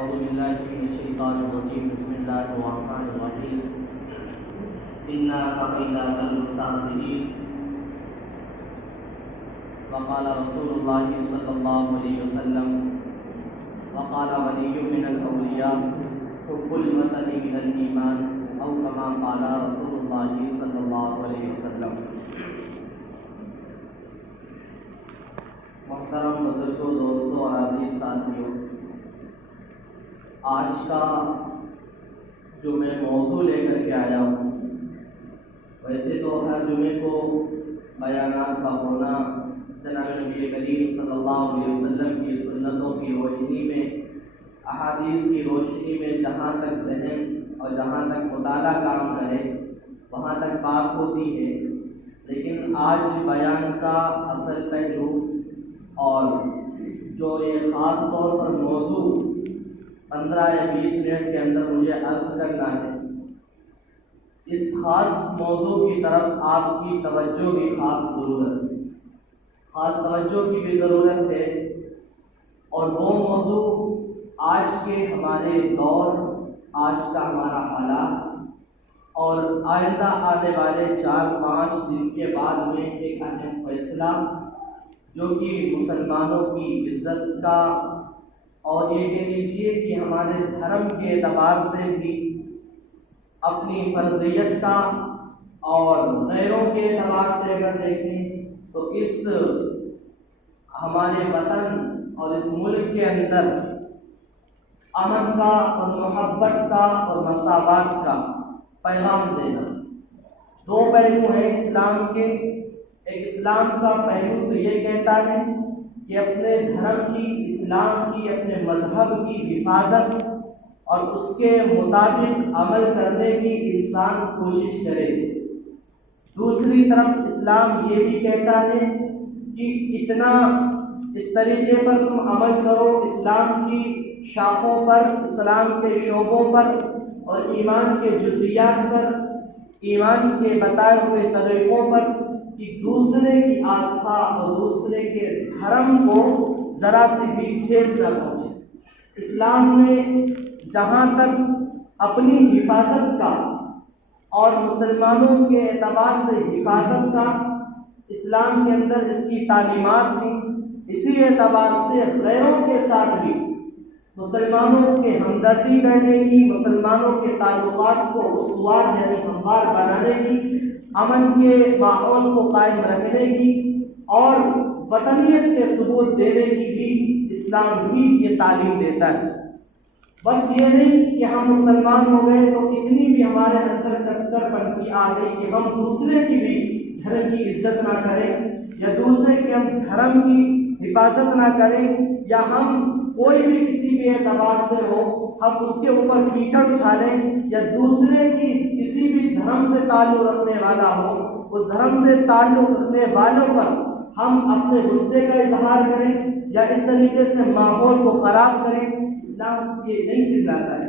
أعوذ بالله من الشيطان الرجيم بسم الله الرحمن الرحيم إنا كفيناك المستهزئين وقال رسول الله صلى الله عليه وسلم وقال ولي من الأولياء حب الوطن من الإيمان أو كما قال رسول الله صلى الله عليه وسلم. محترم بزرگوں، دوستوں اور عزیز ساتھیوں، آج کا جو میں موضوع لے کر کے آیا ہوں، ویسے تو ہر جمعے کو بیانات کا ہونا جناب نبی کریم صلی اللہ علیہ وسلم کی سنتوں کی روشنی میں، احادیث کی روشنی میں جہاں تک ذہن اور جہاں تک مطالعہ کام کرے وہاں تک بات ہوتی ہے، لیکن آج بیان کا اصل پہلو اور جو یہ خاص طور پر موضوع 15 یا 20 منٹ کے اندر مجھے عرض کرنا ہے، اس خاص موضوع کی طرف آپ کی توجہ کی خاص توجہ کی بھی ضرورت ہے، اور وہ موضوع آج کے ہمارے دور، آج کا ہمارا حالات اور آئندہ آنے والے 4-5 دن کے بعد میں ایک اہم فیصلہ جو کہ مسلمانوں کی عزت کا اور یہ کہہ لیجیے کہ ہمارے دھرم کے اعتبار سے بھی اپنی فرضیت کا اور غیروں کے اعتبار سے اگر دیکھیں تو اس ہمارے وطن اور اس ملک کے اندر امن کا اور محبت کا اور مساوات کا پیغام دینا. 2 پہلو ہیں اسلام کے. ایک اسلام کا پہلو تو یہ کہتا ہے کہ اپنے دھرم کی، اسلام کی، اپنے مذہب کی حفاظت اور اس کے مطابق عمل کرنے کی انسان کوشش کرے. دوسری طرف اسلام یہ بھی کہتا ہے کہ اتنا اس طریقے پر تم عمل کرو، اسلام کی شاخوں پر، اسلام کے شعبوں پر اور ایمان کے جزیات پر، ایمان کے بتائے ہوئے طریقوں پر، کہ دوسرے کی آستھا اور دوسرے کے دھرم کو ذرا سی بھی ٹھیس نہ پہنچے. اسلام نے جہاں تک اپنی حفاظت کا اور مسلمانوں کے اعتبار سے حفاظت کا اسلام کے اندر اس کی تعلیمات ہیں، اسی اعتبار سے غیروں کے ساتھ بھی مسلمانوں کے ہمدردی کرنے کی، مسلمانوں کے تعلقات کو استوار یعنی ہموار بنانے کی، امن کے ماحول کو قائم رکھنے کی اور وطنیت کے ثبوت دینے کی بھی اسلام بھی یہ تعلیم دیتا ہے. بس یہ نہیں کہ ہم مسلمان ہو گئے تو اتنی بھی ہمارے اندر کٹر پنتھی آ گئی کہ ہم دوسرے کی بھی دھرم کی عزت نہ کریں، یا دوسرے کے ہم دھرم کی حفاظت نہ کریں، یا ہم کوئی بھی کسی بھی اعتبار سے ہو ہم اس کے اوپر کیچڑ اٹھا لیں، یا دوسرے کی کسی بھی دھرم سے تعلق رکھنے والا ہو اس دھرم سے تعلق رکھنے والوں پر ہم اپنے غصے کا اظہار کریں یا اس طریقے سے ماحول کو خراب کریں. اسلام یہ نہیں سکھلاتا ہے.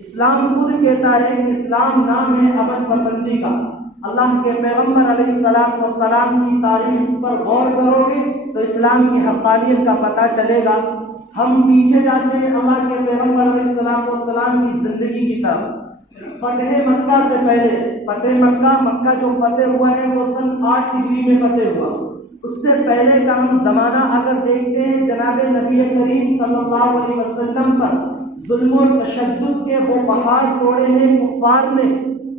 اسلام خود کہتا ہے کہ اسلام نام ہے امن پسندی کا. اللہ کے پیغمبر علیہ السلام کی تعریف پر غور کرو گے تو اسلام کی حقانیت کا پتہ چلے گا. ہم پیچھے جاتے ہیں اللہ کے پیغمبر علیہ السلام کی زندگی کی طرف. فتح مکہ سے پہلے مکہ جو فتح ہوا ہے وہ سن 8 ہجری میں فتح ہوا. اس سے پہلے کا ہم زمانہ اگر دیکھتے ہیں، جناب نبی کریم صلی اللہ علیہ وسلم پر ظلم و تشدد کے وہ پہاڑ توڑے ہیں کفار نے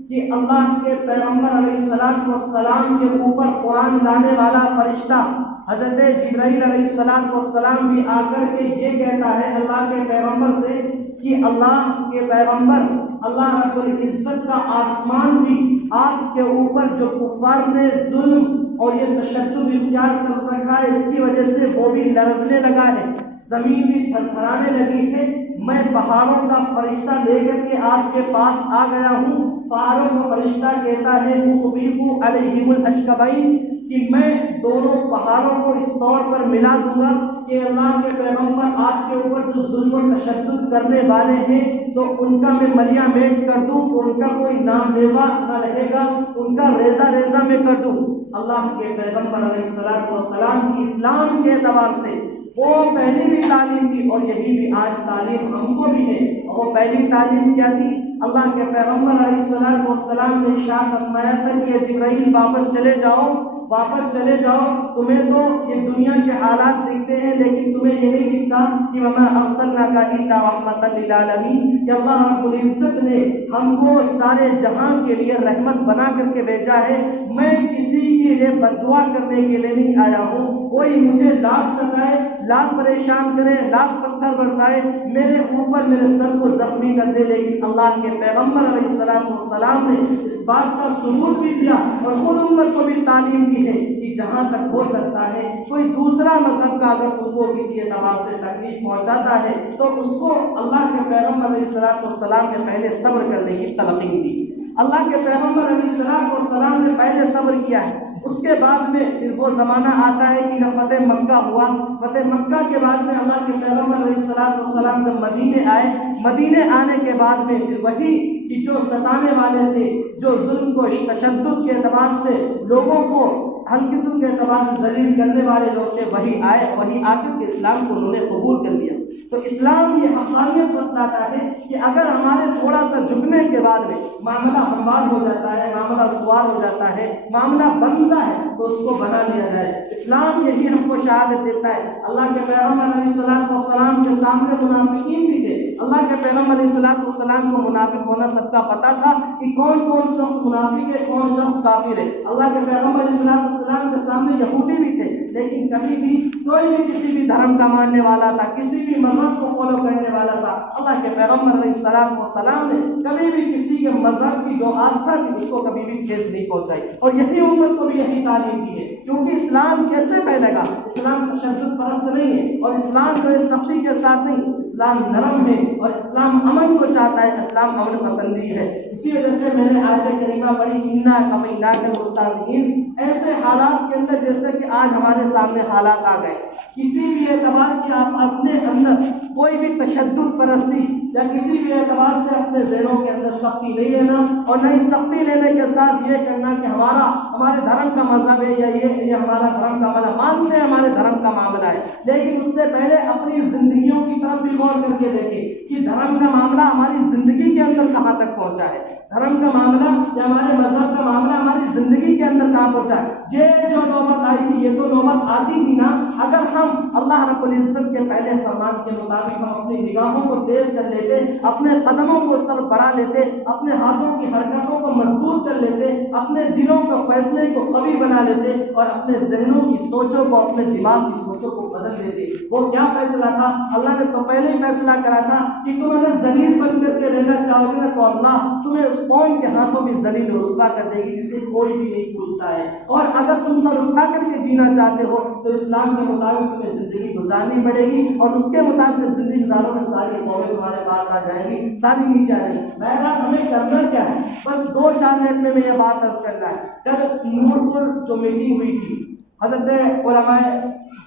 کہ اللہ کے پیغمبر علیہ السلام کے اوپر قرآن لانے والا فرشتہ حضرت جبرائیل علیہ السلام بھی آ کر کے یہ کہتا ہے اللہ کے پیغمبر سے کہ اللہ کے پیغمبر، اللہ رب العزت کا آسمان بھی آپ کے اوپر جو کفار نے ظلم اور یہ تشدد اختیار کر رکھا ہے اس کی وجہ سے وہ بھی لرزنے لگا ہے، زمین بھی تھرتھرانے لگی ہے. میں پہاڑوں کا فرشتہ لے کر کے آپ کے پاس آ گیا ہوں. پہاڑوں کا فرشتہ کہتا ہے اُطْبِقُ عَلَيْهِمُ الْأَشْقَبَيْنِ کہ میں دونوں پہاڑوں کو اس طور پر ملا دوں گا کہ اللہ کے پیغمبر آپ کے اوپر جو ظلم و تشدد کرنے والے ہیں تو ان کا میں ملیا میٹ کر دوں، ان کا کوئی نام لیوا نہ رہے گا، ان کا ریزہ میں کر دوں. اللہ کے پیغمبر علیہ السلام کی اسلام کے اعتبار سے وہ پہلی بھی تعلیم تھی اور یہی بھی آج تعلیم ہم کو بھی ہے۔ اور وہ پہلی تعلیم کیا تھی؟ اللہ کے پیغمبر علیہ السلام نے ارشاد فرمایا تھا کہ جبرائیل واپس چلے جاؤ، تمہیں تو یہ دنیا کے حالات دکھتے ہیں لیکن تمہیں یہ نہیں دکھتا کہ وما ارسلناک الا رحمۃ للعالمین، کہ اللہ رب العزت نے ہم کو سارے جہان کے لیے رحمت بنا کر کے بھیجا ہے۔ میں کسی کے لیے بد دعا کرنے کے لیے نہیں آیا ہوں۔ کوئی مجھے لاکھ ستائے، لاکھ پریشان کرے، لاکھ پتھر برسائے، میرے اوپر میرے سر کو زخمی کر دے، لیکن اللہ کے پیغمبر علیہ السلام نے اس بات کا ثبوت بھی دیا اور خود امت کو بھی تعلیم دی ہے کہ جہاں تک ہو سکتا ہے کوئی دوسرا مذہب کا اگر تم کو کسی اعتبار سے تکلیف پہنچاتا ہے تو اس کو اللہ کے پیغمبر علیہ السلام نے پہلے صبر کرنے کی تلقین دی۔ اللہ کے پیغمبر علیہ السلام نے پہلے صبر کیا ہے، اس کے بعد میں پھر وہ زمانہ آتا ہے کہ جب فتح مکہ ہوا، فتح مکہ کے بعد میں اللہ کے پیغمبر علیہ السلام جب مدینے آئے، مدینے آنے کے بعد میں پھر وہی کہ جو ستانے والے تھے، جو ظلم کو تشدد کے اعتبار سے لوگوں کو ہر قسم کے اعتبار سے ذلیل کرنے والے لوگ تھے، وہی آئے، وہی آ کر کے اسلام کو انہوں نے قبول کر لیا۔ تو اسلام یہ حقانیت بتاتا ہے کہ اگر ہمارے تھوڑا سا جھکنے کے بعد میں معاملہ ہموار ہو جاتا ہے، معاملہ سوار ہو جاتا ہے، معاملہ بنتا ہے تو اس کو بنا لیا جائے۔ اسلام یہی ہم کو شہادت دیتا ہے۔ اللہ کے پیغمبر علیہ السلام کے سامنے منافقین بھی تھے، اللہ کے پیغمبر علیہ السلام کو منافق ہونا سب کا پتہ تھا کہ کون شخص منافق ہے، کون شخص کافر ہے۔ اللہ کے پیغمبر علیہ السلام کے سامنے یہودی بھی تھے، لیکن کبھی بھی کوئی بھی کسی بھی دھرم کا ماننے والا تھا، کسی بھی مذہب کو فالو کرنے والا تھا، اللہ کے پیغمبر علیہ السلام نے کبھی بھی کسی کے مذہب کی جو آستھا تھی اس کو کبھی بھی ٹھیس نہیں پہنچائی، اور یہی امت کو بھی یہی تعلیم دی ہے۔ کیونکہ اسلام کیسے پھیلے گا؟ اسلام تشدد پرست نہیں ہے، اور اسلام جو ہے سختی کے ساتھ نہیں، اسلام نرم ہے اور اسلام امن کو چاہتا ہے، اسلام امن پسندی ہے۔ اسی وجہ سے میں نے آیت کریمہ پڑھی، انا کفیناک المستہزئین، ایسے حالات کے اندر جیسے کہ آج ہمارے سامنے حالات آ گئے، کسی بھی اعتبار کی آپ اپنے اندر کوئی بھی تشدد پرستی یا کسی بھی اعتبار سے اپنے ذہنوں کے اندر سختی نہیں لینا، اور نہ ہی سختی لینے کے ساتھ یہ کرنا کہ ہمارے دھرم کا مذہب ہے یا یہ ہمارا دھرم کا معاملہ، مانتے ہیں ہمارے دھرم کا معاملہ ہے، لیکن اس سے پہلے اپنی زندگیوں کی طرف بھی غور کر کے دیکھیں کہ دھرم کا معاملہ ہماری زندگی کے اندر کہاں تک پہنچا ہے، دھرم کا معاملہ یا ہمارے مذہب کا معاملہ ہماری زندگی کے اندر کہاں پہنچا ہے۔ یہ جو نوبت آئی تھی یہ تو نوبت آتی تھی نا اگر ہم اللہ رب العزت کے پہلے فرمان کے مطابق ہم اپنی نگاہوں کو تیز کر لیتے، اپنے قدموں کو اس طرف بڑھا لیتے، اپنے ہاتھوں کی حرکتوں کو مضبوط کر لیتے، اپنے دلوں کو فیصلے کو قوی بنا لیتے، اور اپنے ذہنوں کی سوچوں کو، اپنے دماغ کی سوچوں کو بدل دیتے۔ وہ کیا فیصلہ تھا؟ اللہ نے تو پہلے ہی فیصلہ کرا تھا کہ تم اگر ذلیل بن کر کے رہنا چاہو گے تو اللہ تمہیں اس قوم کے ہاتھوں بھی ذلیل و رسوا کر دے گی جسے کوئی بھی نہیں پوچھتا ہے، اور اگر تم سر اٹھا کر کے جینا چاہتے ہو تو اسلام کے مطابق تمہیں زندگی گزارنی پڑے گی، اور اس کے مطابق زندگی گزارو میں ساری قومیں تمہارے پاس آ جائیں گی، ساری نیچے آ جائیں گی۔ بہرحال ہمیں کرنا کیا ہے؟ بس 2-4 منٹ میں یہ بات عرض کرنا ہے۔ کل نور پور جو میٹنگ ہوئی تھی، حضرت علماء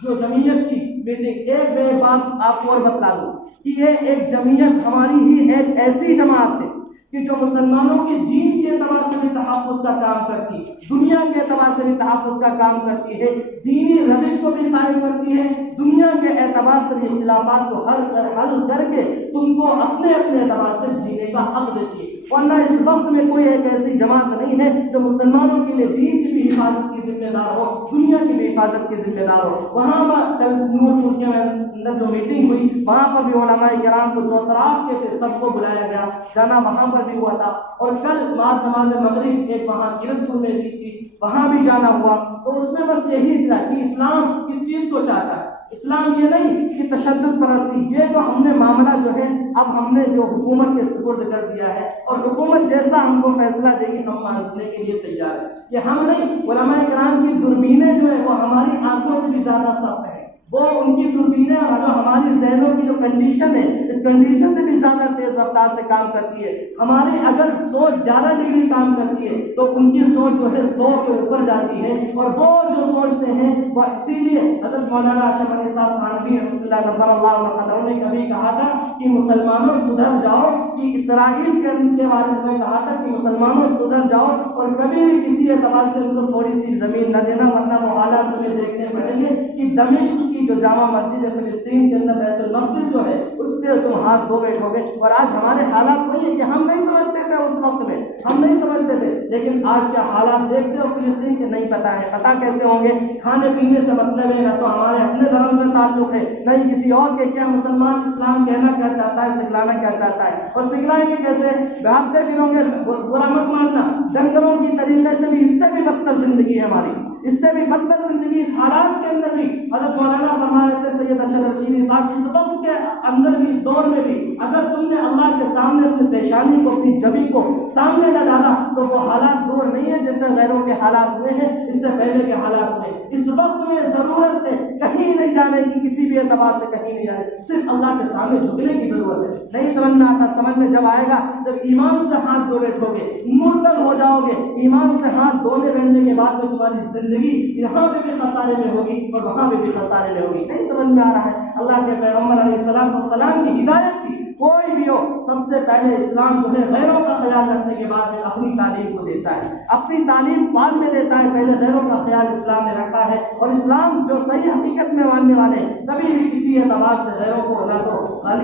جو جمعیت کی میٹنگ، ایک بات آپ کو اور بتلا دوں کہ یہ ایک جمعیت ہماری ہی ایک ایسی جماعت ہے کہ جو مسلمانوں کے دین کے اعتبار سے بھی تحفظ کا کام کرتی ہے، دنیا کے اعتبار سے بھی تحفظ کا کام کرتی ہے، دینی روش کو بھی قائم کرتی ہے، دنیا کے اعتبار سے بھی اختلافات کو حل کر کے تم کو اپنے اعتبار سے جینے کا حق دیتی ہے۔ ورنہ اس وقت میں کوئی ایک ایسی جماعت نہیں ہے جو مسلمانوں کے لیے دین کی بھی حفاظت کی ذمہ دار ہو، دنیا کی بھی حفاظت کی ذمہ دار ہو۔ وہاں کل نور پور کے اندر جو میٹنگ ہوئی وہاں پر بھی علماء کرام کو جو اطراف کے تھے سب کو بلایا گیا، جانا وہاں پر بھی ہوا تھا، اور کل بعد نماز مغرب ایک وہاں گرد میں دی تھی، وہاں بھی جانا ہوا۔ تو اس میں بس یہی تھا کہ اسلام کس چیز کو چاہتا ہے۔ اسلام یہ نہیں کہ تشدد پرستی، یہ تو ہم نے معاملہ جو ہے اب ہم نے جو حکومت کے سپرد کر دیا ہے، اور حکومت جیسا ہم کو فیصلہ دے گی ہم ماننے کے لیے تیار ہیں۔ یہ ہم نہیں، علماء کرام کی دوربینیں جو ہے وہ ہماری آنکھوں سے بھی زیادہ سخت ہیں، وہ ان کی دوربینیں اور جو ہماری ذہنوں کی جو کنڈیشن ہے اس کنڈیشن سے بھی زیادہ تیز تیز رفتار سے کام کرتی ہے، ہماری اگر سوچ 11 ڈگری کام کرتی ہے تو ان کی سوچ جو ہے 100 کے اوپر جاتی ہے، اور وہ جو سوچتے ہیں وہ اسی لیے حضرت مولانا اشرف علی صاحب تھانوی رحمۃ اللہ نبر اللہ عنہ نے کبھی کہا تھا کہ مسلمانوں سدھر جاؤ، کہ اسرائیل کے بارے میں کہا تھا کہ مسلمانوں سدھر جاؤ اور کبھی بھی کسی اعتبار سے ان کو تھوڑی سی زمین نہ دینا، ورنہ وہ حالات تمہیں دیکھنے پڑیں گے کہ دمشق کی جو جامع مسجد ہے فلسطین کے اندر بیت المقدس جو ہے اس سے تم ہاتھ دھو بیٹھو گے۔ اور آج ہمارے حالات وہی ہے کہ ہم نہیں سمجھتے تھے اس وقت میں، ہم نہیں سمجھتے تھے، لیکن آج کیا حالات دیکھتے ہو فلسطین کے نہیں پتہ ہے، پتہ کیسے ہوں گے؟ کھانے پینے سے مطلب ہے، نہ تو ہمارے اپنے دھرم سے تعلق ہے نہ ہی کسی اور کے۔ کیا مسلمان اسلام کہنا کیا چاہتا ہے، سکھلانا کیا چاہتا ہے، اور سکھلائیں گے کیسے؟ بھاگتے پھروں گے، برا مت ماننا، ڈنگروں کی طریقے سے بھی، اس سے بھی بدتر زندگی ہے ہماری، اس سے بھی بدتر زندگی اس حالات کے اندر بھی۔ حضرت مولانا فرما رہے تھے سید ارشد رشیدی صاحب، اس وقت کے اندر بھی، اس دور میں بھی، اگر تم نے اللہ کے سامنے اپنی پیشانی کو، اپنی جبی کو سامنے نہ ڈالا تو وہ حالات دور نہیں ہے جیسے غیروں کے حالات ہوئے ہیں، اس سے پہلے کے حالات میں۔ اس وقت میں ضرورت ہے کہیں نہیں جانے کی، کسی بھی اعتبار سے کہیں نہیں جانے، صرف اللہ کے سامنے جھکنے کی ضرورت ہے۔ نہیں سمجھ میں آتا، سمجھ میں جب آئے گا جب ایمان سے ہاتھ دھو بیٹھو گے، مرتد ہو جاؤ گے، ایمان سے ہاتھ دھونے بیٹھنے کے بعد میں تمہاری زندگی یہاں پہ بھی خسارے میں ہوگی اور وہاں پہ بھی خسارے میں ہوگی۔ نہیں سمجھ میں آ رہا ہے؟ اللہ کے پیغمبر علیہ السلام کی ہدایت تھی، کوئی بھی ہو سب سے پہلے اسلام جو ہے غیروں کا خیال رکھنے کے بعد میں اپنی تعلیم کو دیتا ہے، اپنی تعلیم بعد میں دیتا ہے، پہلے غیروں کا خیال اسلام نے رکھا ہے۔ اور اسلام جو صحیح حقیقت میں ماننے والے کبھی بھی کسی اعتبار سے غیروں کو نہ تو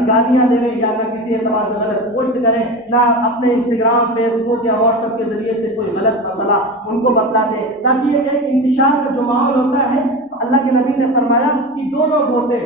گالیاں دیں یا نہ کسی اعتبار سے غلط پوسٹ کریں، نہ اپنے انسٹاگرام، فیس بک یا واٹس ایپ کے ذریعے سے کوئی غلط مسئلہ ان کو بتلا دے، تاکہ یہ ایک انتشار کا جو ماحول ہوتا ہے۔ اللہ کے نبی نے فرمایا کہ دو لوگ ہوتے،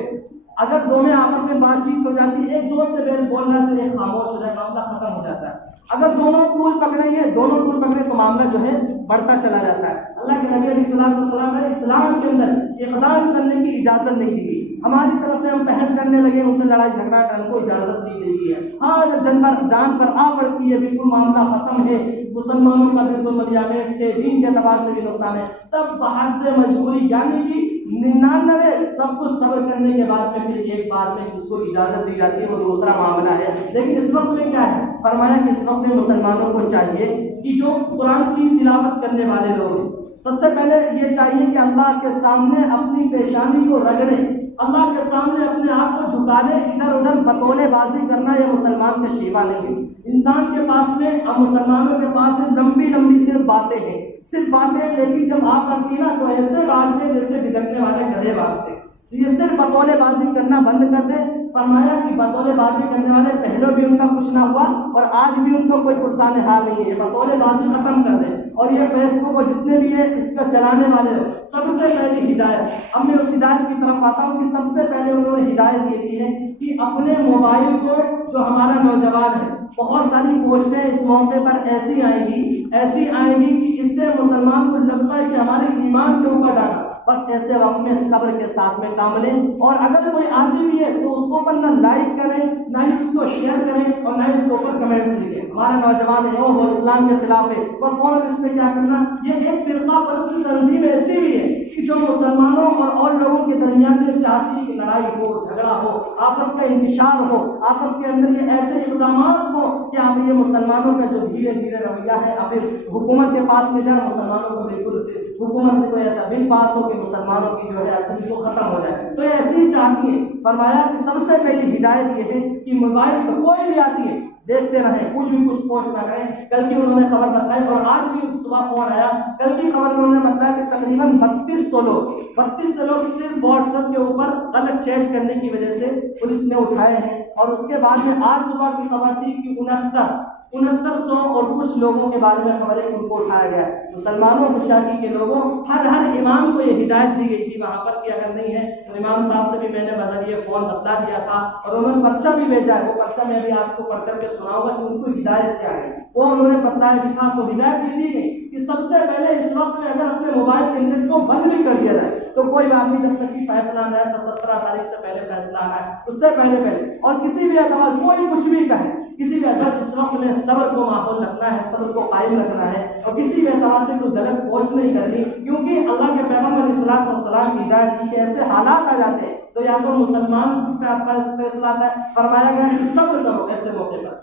اگر دو میں آپس میں بات چیت ہو جاتی ہے، ایک زور سے بول رہا ہے تو ایک خاموش ہو جائے، معاملہ ختم ہو جاتا ہے۔ اگر دونوں طول پکڑیں گے، دونوں طول پکڑیں تو معاملہ جو ہے بڑھتا چلا جاتا ہے۔ اللہ کے نبی علیہ السلام نے اسلام کے اندر اقدام کرنے کی اجازت نہیں دی، ہماری طرف سے ہم پہل کرنے لگے، ان سے لڑائی جھگڑا کرنے کو اجازت دی گئی ہے۔ ہاں جب جان پر آ پڑتی ہے، بالکل معاملہ ختم ہے، مسلمانوں کا بالکل مریامت ہے، دین کے اعتبار سے بھی نقصان ہے، تب بحث مجبوری یعنی کہ 99 سب کچھ صبر کرنے کے بعد میں پھر ایک بار میں اس کو اجازت دی جاتی ہے، وہ دوسرا معاملہ ہے۔ لیکن اس وقت میں کیا ہے؟ فرمایا کہ اس وقت میں مسلمانوں کو چاہیے کہ جو قرآن کی تلاوت کرنے والے لوگ ہیں، سب سے پہلے یہ چاہیے کہ اللہ کے سامنے اپنی پیشانی کو رگڑیں، اللہ کے سامنے اپنے آپ کو جھکا دیں۔ ادھر ادھر بتولے بازی کرنا یہ مسلمان کا شیوا نہیں ہے۔ انسان کے پاس میں، اب مسلمانوں کے پاس میں لمبی لمبی صرف باتیں ہیں، صرف باتیں، لیکن جب آپ آتی نا تو ایسے بانٹتے جیسے بھٹکنے والے گدھے بانٹتے۔ یہ صرف بتولے بازی کرنا بند کر دیں۔ فرمایا کہ بتولے بازی کرنے والے پہلے بھی ان کا کچھ نہ ہوا اور آج بھی ان کو کوئی پرسان حال نہیں ہے، بتولے بازی ختم کر دیں۔ اور یہ فیس بک اور جتنے بھی ہیں اس کا چلانے والے سب سے پہلی ہدایت، اب میں اس ہدایت کی طرف آتا ہوں کہ سب سے پہلے انہوں نے ہدایت یہ دی ہے کہ اپنے موبائل کو، جو ہمارا نوجوان ہے، بہت ساری پوسٹیں اس موقع پر ایسی آئیں گی کہ اس سے مسلمان کو لگتا ہے کہ ہمارے ایمان کے اوپر ڈالا۔ بس ایسے وقت میں صبر کے ساتھ میں کام لیں، اور اگر کوئی آدمی بھی ہے تو اس کو اوپر نہ لائک کریں، نہ ہی اس کو شیئر کریں، اور نہ ہی اس کے اوپر کمنٹس لکھیں۔ ہمارا نوجوان ہے وہ اسلام کے خلاف ہے، وہ فوراً اس میں کیا کرنا، یہ ایک فرقہ پرست تنظیم ایسی بھی ہے کہ جو مسلمانوں اور لوگوں کے درمیان میں چاہتی ہے کہ لڑائی ہو، جھگڑا ہو، آپس کا انتشار ہو، آپس کے اندر یہ ایسے اقدامات ہو کہ اب یہ مسلمانوں کا جو دھیرے دھیرے رویہ ہے، اب پھر حکومت کے پاس میں جائے، مسلمانوں کو بالکل حکومت سے کوئی ایسا بل پاس ہو کہ مسلمانوں کی جو ہے اسمبلی کو ختم ہو جائے، تو ایسی ہی چاہتی ہے۔ فرمایا کہ سب سے پہلی ہدایت یہ ہے کہ موبائل پر کوئی بھی آتی ہے دیکھتے رہیں، کچھ پوسٹ نہ کریں۔ کل کی انہوں نے خبر بتائی اور آج بھی صبح فون آیا، کل کی خبر میں انہوں نے بتایا کہ تقریباً 3200 لوگ صرف واٹس ایپ کے اوپر غلط چیٹ کرنے کی وجہ سے پولیس نے اٹھائے ہیں۔ اور اس کے بعد میں آج صبح کی خبر تھی کہ 6900 اور کچھ لوگوں کے بارے میں خبر ہے کہ ان کو اٹھایا گیا۔ مسلمانوں خوشحالی کے لوگوں، ہر امام کو یہ ہدایت دی گئی تھی وہاں پر کہ اگر نہیں ہے تو امام صاحب سے بھی میں نے بذریعہ فون بتلا دیا تھا، اور انہوں نے پرچہ بھی بھیجا ہے، وہ پرچہ میں بھی آپ کو پڑھ کر کے سناؤں گا کہ ان کو ہدایت کیا ہے، وہ انہوں نے بتلایا بھی تھا۔ تو ہدایت یہ دی گئی کہ سب سے پہلے اس وقت میں اگر اپنے موبائل کے انٹرنیٹ کو بند بھی کر دیا جائے تو کوئی بات نہیں، جب تک کہ فیصلہ نہ آئے، 17 تاریخ سے پہلے فیصلہ آنا ہے، اس سے پہلے اور کسی بھی اعتبار کوئی کچھ بھی کہے، کسی بھی اعتبار اس وقت میں صبر کو ماحول رکھنا ہے، صبر کو قائم رکھنا ہے، اور کسی بھی اعتبار سے کوئی غلط پوسٹ نہیں کرنی، کیونکہ اللہ کے پیغمبر علیہ السلام کی ہدایت کی کہ ایسے حالات آ جاتے ہیں تو یا تو مسلمان کا فیصلہ آتا ہے، فرمایا گیا کہ صبر کرو ایسے موقع پر،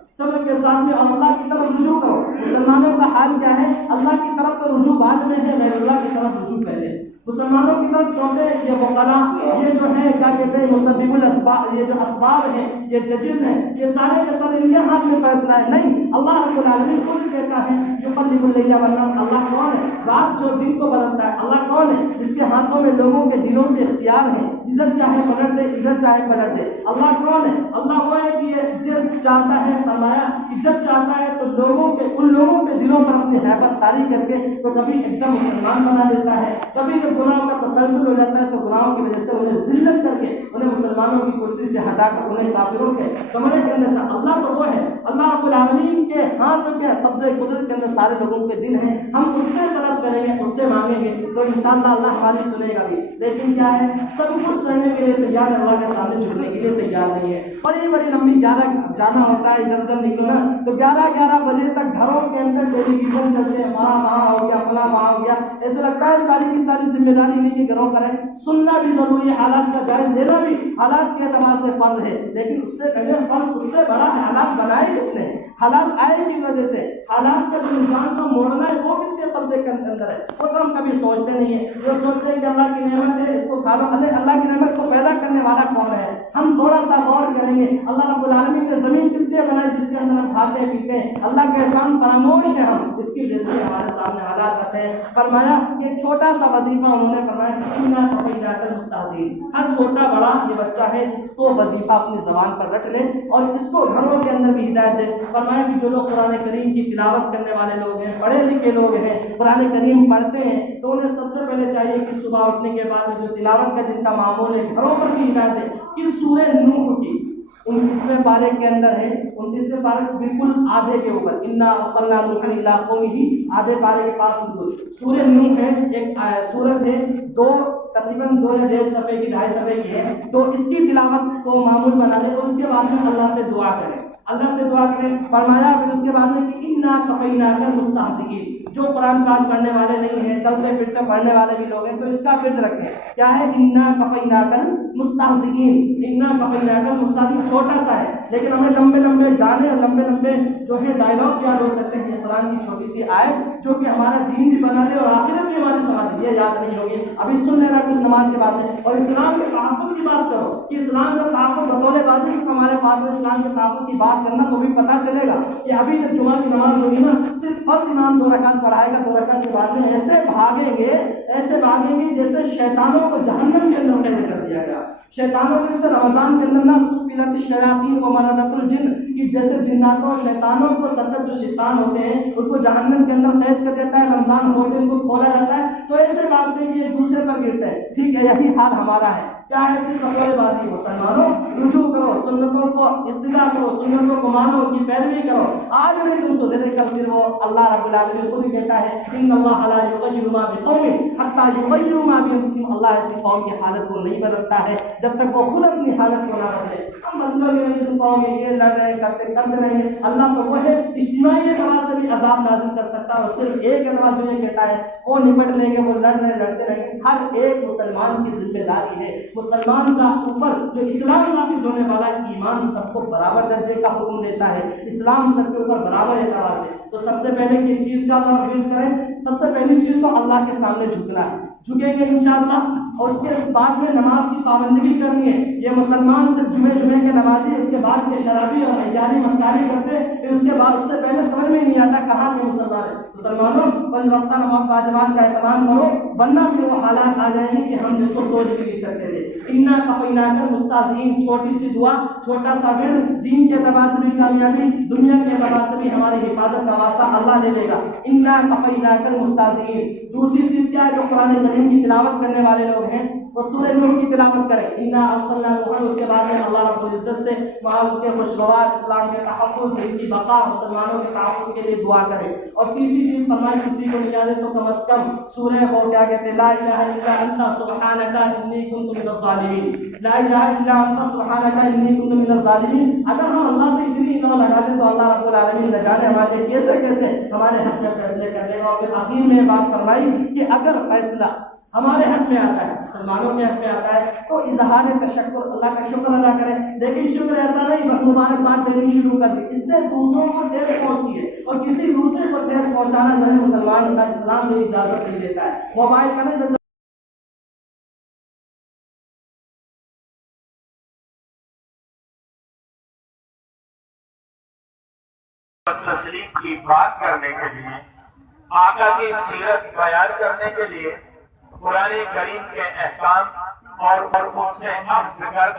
آدمی اور اللہ کی طرف رجوع کرو. مسلمانوں کا حال کیا ہے؟ اللہ کی طرف تو رجوع بعد میں ہے، غیر اللہ کی طرف رجوع پہلے. مسلمانوں کی طرف چونکہ یہ وکلا، یہ جو ہے کیا کہتے ہیں مسبب الاسباب، یہ جو اسباب ہیں، یہ ججز ہیں، یہ سارے کے سارے ان کے ہاتھ میں فیصلہ ہے. نہیں، اللہ رب العالمین خود کہتا ہے یقلب اللیل والنہار. اللہ کون ہے؟ رات جو دن کو بدلتا ہے. اللہ کون ہے؟ جس کے ہاتھوں میں لوگوں کے دلوں کے اختیار ہیں، ادھر چاہے پلٹ دے، ادھر چاہے پلٹ دے. اللہ کون ہے؟ اللہ وہ ہے کہ یہ جب چاہتا ہے، فرمایا کہ جب چاہتا ہے تو ان لوگوں کے دلوں پر اپنی ہیبت طاری کر کے تو کبھی ایک دم مسلمان بنا دیتا ہے، کبھی جب گناہوں کا تسلسل ہو جاتا ہے تو گناہوں کی وجہ سے انہیں ذلت کر کے انہیں مسلمانوں کی کرسی سے ہٹا کر انہیں کافروں کے کمرے کے اندر. اللہ تو وہ ہے، اللہ رب العالمین کے ہاتھ کے قبضے قدرت کے اندر سارے لوگوں کے دل ہیں. ہم اس سے طلب کریں گے، اس سے مانگیں گے تو انشاءاللہ اللہ ہماری سنے گا بھی. لیکن کیا ہے، سب کچھ کرنے کے لیے تیار، اللہ کے سامنے جھکنے کے لیے تیار نہیں ہے. بڑی بڑی لمبی جانا ہوتا ہے، ادھر ادھر نکلنا تو 11 بجے تک گھروں کے اندر ٹیلی ویژن چلتے ہیں، وہاں ہو گیا، فلاں وہاں ہو گیا. ایسا لگتا ہے ساری کی ساری ذمہ داری انہیں کے گھروں پر ہے. سننا بھی ضروری ہے، حالات کا جائز لینا بھی حالات کے اعتبار سے فرض ہے. لیکن اس سے پہلے فرض اس سے بڑا ہے، حالات بنائے کس نے؟ حالات آئے کی وجہ سے. حالات کا جو انسان کو موڑنا ہے وہ کس کے قبضے کے اندر ہے؟ وہ تو ہم کبھی سوچتے نہیں ہیں. جو سوچتے ہیں کہ اللہ کی نعمت ہے اس کو کھا لو. اللہ کی نعمت کو پیدا کرنے والا کون ہے؟ ہم تھوڑا سا غور کریں گے. اللہ رب العالمین نے زمین کس لیے بنائی جس کے اندر ہم کھاتے پیتے ہیں؟ اللہ کا احسان فراموش ہے ہم، اس کی وجہ سے ہمارے سامنے حالات آتے ہیں. فرمایا کہ ایک چھوٹا سا وظیفہ انہوں نے فرمایا کہ انا کفیناک المستہزئین. ہر چھوٹا بڑا یہ بچہ ہے، اس کو وظیفہ اپنی زبان پر رکھ لے اور اس کو گھروں کے اندر بھی ہدایت دے. فرمایا کہ جو لوگ قرآن کریم کی تلاوت کرنے والے لوگ ہیں، پڑھے لکھے لوگ ہیں، قرآن کریم پڑھتے ہیں تو انہیں سب سے پہلے چاہیے کہ صبح اٹھنے کے بعد جو تلاوت کا جن کا معمول ہے گھروں پر بھی ہدایت دے. کہ سورہ نوح کی 29ویں پارے کے اندر ہے، 29ویں پارے بالکل آدھے کے اوپر انا ارسلنا نوحا الی قومہ، آدھے پارے کے پاس بالکل سورہ نوح ہے. ایک سورت ہے، تقریباً 2 یا 1.5 صفحے کی، 2.5 صفحے کی ہے. تو اس کی تلاوت کو معمول بنا لے اور اس کے بعد میں اللہ سے دعا کریں، اللہ سے دعا کریں. فرمایا پھر اس کے بعد میں کہ انا کفیناک المستہزئین. جو قرآن پاک پڑھنے والے نہیں ہیں، چلتے پھرتے پڑھنے والے بھی لوگ ہیں تو اس کا فرد رکھیں. کیا ہے؟ انا کفیناک المستہزئین. انا کفیناک المستہزئین چھوٹا سا ہے لیکن ہمیں لمبے لمبے گانے اور لمبے لمبے جو ہے ڈائلاگ یاد ہو سکتے ہیں. یہ قرآن کی چھوٹی سی آیت جو کہ ہمارا دین بھی بنا دے اور آخرت بھی ہماری سمجھ یہ یاد نہیں ہوگی. ابھی سن لینا کچھ نماز کے بعد میں. اور اسلام کے تحفظ کی بات کرو کہ اسلام کا تحفظ بطور بازی سے ہمارے پاس میں اسلام کے تحفظ کی بات کرنا تو بھی پتہ چلے گا کہ ابھی جب جمعہ کی نماز ہوگی نا صرف فرض امام 2 رکعت پڑھائے گا، 2 رکعت کے بعد میں ایسے بھاگیں گے جیسے شیطانوں کو جہنم کے اندر قید کر دیا گیا. شیطانوں کو جیسے رمضان کے اندر نا سفلت الشیاطین و مردۃ الجن کی جیسے جناتوں اور شیطانوں کو سرکت جو شیطان ہوتے ہیں ان کو جہنم کے اندر قید کر دیتا ہے، رمضان ہوتے ان کو کھولا جاتا ہے تو ایسے بھاگتے ہیں کہ ایک دوسرے پر گرتے ہیں. ٹھیک ہے، یہی حال ہمارا ہے. کیا ہے؟ صرف بطور بازی. مسلمانوں رجوع کرو، سنتوں کو اتباع کرو، سنتوں کو مانو، کی پیروی کرو. آج نہیں تم سو دے کل پھر وہ اللہ رب العالمین خود کہتا ہے ان اللہ لا یغیر ما بقوم حتی یغیروا ما بانفسہم. اللہ ایسی قوم کی حالت کو نہیں بدلتا ہے جب تک وہ خود اپنی حالت کو نہ بدلے. ہم بدلو گے نہیں، تم کہو گے یہ لڑ رہے کرتے رہے. اللہ تو وہ ہے اجتماعی اعتبار سے بھی عذاب نازل کر سکتا ہے اور صرف ایک اعتبار جو یہ کہتا ہے وہ نپٹ لیں گے، وہ لڑتے رہیں گے. ہر ایک مسلمان کی ذمہ داری ہے. مسلمان کا اوپر جو اسلام نافذ ہونے والا ایمان سب کو برابر درجے کا حکم دیتا ہے. اسلام سب کے اوپر برابر اعتبار سے. تو سب سے پہلے کس چیز کا تعریف کریں؟ سب سے پہلی چیز تو اللہ کے سامنے جھکنا ہے. جھکیں گے انشاءاللہ اور اس کے بعد میں نماز کی پابندگی کرنی ہے. یہ مسلمان صرف جمعے کے نمازی، اس کے بعد کے شرابی اور عیاری مکاری کرتے، پھر اس کے بعد اس سے پہلے سمجھ میں نہیں آتا کہاں کے مسلمان ہیں. مسلمانوں پنج وقتہ نماز واجبات کا اہتمام کرو ورنہ پھر وہ حالات آ جائیں گے کہ ہم جس کو سوچ بھی نہیں سکتے تھے. انا کفیناک المستہزئین، چھوٹی سی دعا، چھوٹا سا ورد، دین کے اعتبار سے بھی کامیابی، دنیا کے اعتبار سے بھی ہماری حفاظت کا واسطہ اللہ لے لے گا. انا کفیناک المستہزئین. دوسری چیز کیا ہے؟ جو قرآن کریم کی تلاوت کرنے والے لوگ ہیں وہ سورہ نوح کی تلاوت کریں. انا ارسلنا نوحا. اس کے بعد میں اللہ رب العزت سے وہاں کے خوشگوار اسلام کے تحفظ، دین کی بقا، مسلمانوں کے تحفظ کے لیے دعا کریں. اور تیسری چیز فرمائی کسی کو نہیں آئے تو کم از کم سورہ وہ کیا کہتے ہیں لا الہ الا انت سبحانک انی کنت من الظالمین. لا الہ الا انت سبحانک انی کنت من الظالمین. اگر ہم اللہ سے اتنی نو لگا دیں تو اللہ رب العالمین نہ جانے ہمارے کیسے ہمارے حق میں فیصلے کر دے گا. اور پھر آخر میں بات فرمائی کہ اگر فیصلہ ہمارے حق میں آتا ہے، مسلمانوں کے حق میں آتا ہے، تو اظہار تشکر، اللہ کا شکر ادا کریں. لیکن شکر ایسا نہیں بس مبارکباد دینی شروع کر دی، اس سے دوسروں کو ٹھیس پہنچتی ہے، اور کسی دوسرے کو ٹھیس پہنچانا جو ہے مسلمان کا اسلام میں اجازت نہیں دیتا ہے. موبائل کا نہیں تسلیم کی بات کرنے کے لیے، آقا کی سیرت بیان کرنے کے لیے، قرآن کریم کے احکام اور اس سے اخذ کر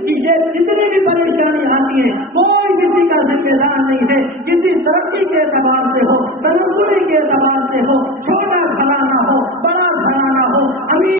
کہ یہ جتنی بھی پریشانی آتی ہے کوئی کسی کا ذمہ دار نہیں ہے، کسی ترقی کے اعتبار سے ہو، تنزلی کے اعتبار سے ہو، چھوٹا گھرانہ ہو، بڑا گھرانہ ہو، امیر